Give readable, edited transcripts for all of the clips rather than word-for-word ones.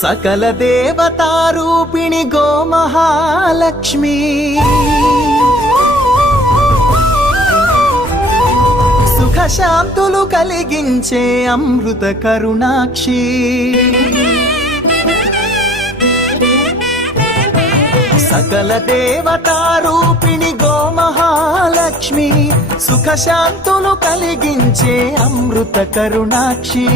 सकल देवतारूपिणि गोमहालक्ष्मी सुख शांतुलु कलिगिंचे अमृत करुणाक्षी सकल देवतारूपिणि गोमहालक्ष्मी सुख शांतुलु कलिगिंचे अमृत करुणाक्षी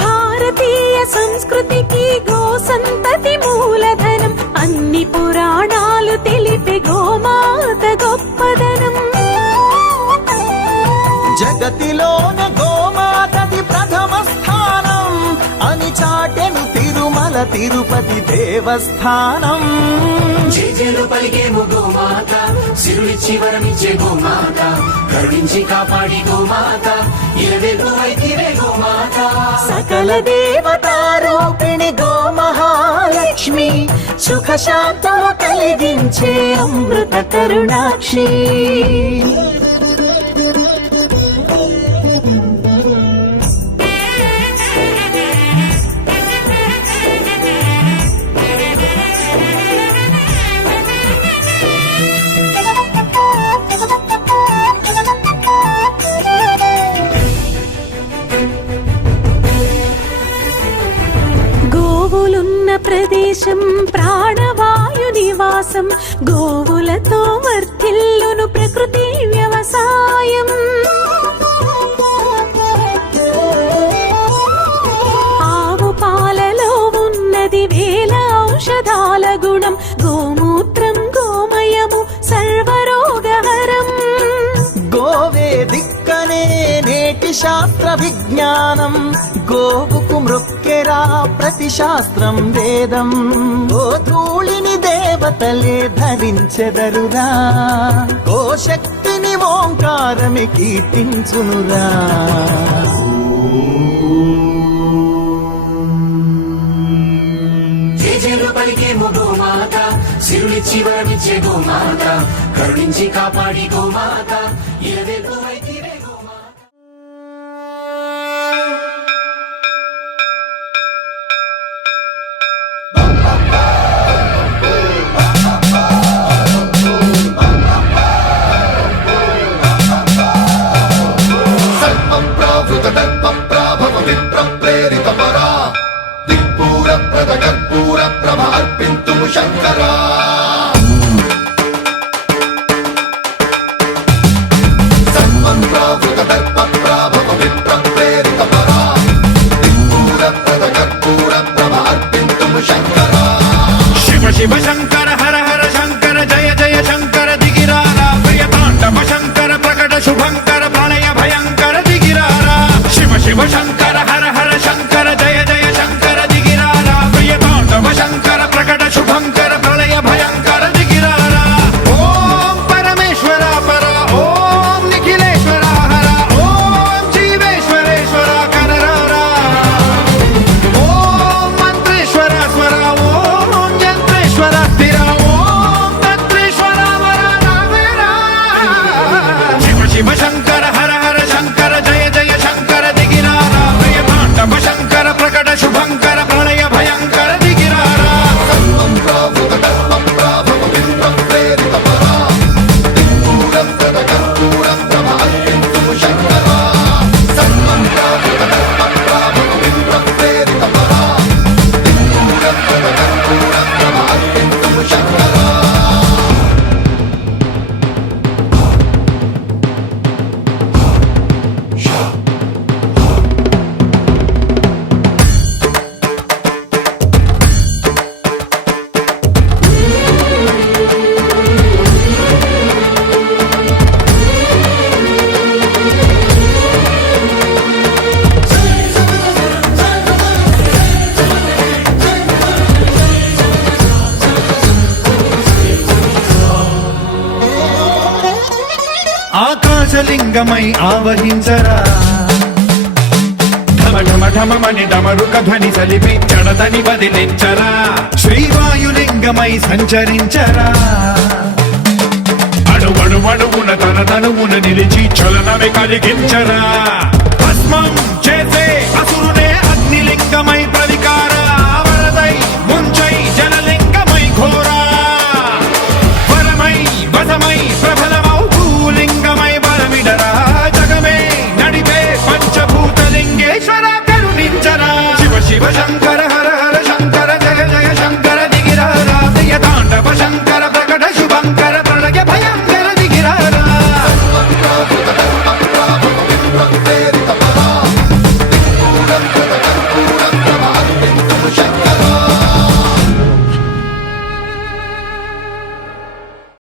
भारतीय संस्कृतिकी गो संतति मूलधनं अन्नि पुराणालु तेलिपे गोमात गोप्पदनं जगतिलोन गोमातति प्रथम स्थानं अनि चाटेनु तिरुमल तिरुपति देवस्थानं జేజేలు పలికేము గోమాత సిరులిచ్చి వరమిచ్చే గోమాత కరుణించి కాపాడి గోమాత ఇలవేల్పు వైతివే గోమాత सकल देवतारूपिणि गोमहालक्ष्मी सुख शांतुलु कलिगिंचे अमृत करुणाक्षी గోవులున్న ప్రదేశం ప్రాణవాయు నివాసం గోవులతో వర్ధిల్లును ప్రకృతి వ్యవసాయం ఆవు పాలలో ఉన్నది వేల ఔషధాల గుణం గోమూత్రం గోమయము సర్వరోగహరం గోవే దిక్కనే నేటి శాస్త్ర విజ్ఞానం గోవుకు మృక్కెరా ప్రతి శాస్త్రం వేదం గోధూళిని దేవతలే ధరించెదరురా గోశక్తిని ఓంకారమి కీర్తించునురా జేజేలు పలికేము గోమాత సిరులిచ్చి వరమిచ్చే గోమాత కరుణించి కాపాడి గోమాత ఇలవేల్పు వైతివే గోమాత శంకరా శివ శివ శంకర హర హర శంకర జయ జయ శంకర దిగిరారా ప్రియ తాండవ శంకర ప్రకట శుభంకర ప్రళయ భయంకర దిగిరారా శివ శివ శంకర హర హర శంకర జయ జయ శంకర దిగిరారా ప్రియ తాండవ శంకర ప్రకట శుభంకర ప్రళయ భయంకర దిగిరారా ఓం పరమేశ్వర పర ఓం నిఖిలేశ్వర హర ఓం జీవేశ్వరేశ్వర కరరారా ఓం మంత్రేశ్వర స్వర ఓం యంత్రేశ్వర స్థిర ఓం తంత్రేశ్వర వర నావేరా శివ శివ శంకర హర హర శంకర జయ జయ శంకర దిగిరారా ప్రియ తాండవ శంకర ప్రకట శుభంకర ప్రళయ భయంకర దిగిరారా ఆకాశలింగమై ఆవహించరా ఢమ ఢమ ఢమమని డమరుక ధ్వని సలిపి జడదని వదిలించరా శ్రీవాయులింగమై సంచరించరా అణువణువున తన తనువున నిలిచి చలనమే కలిగించరా భస్మం చేసే అసురునే అగ్నిలింగమై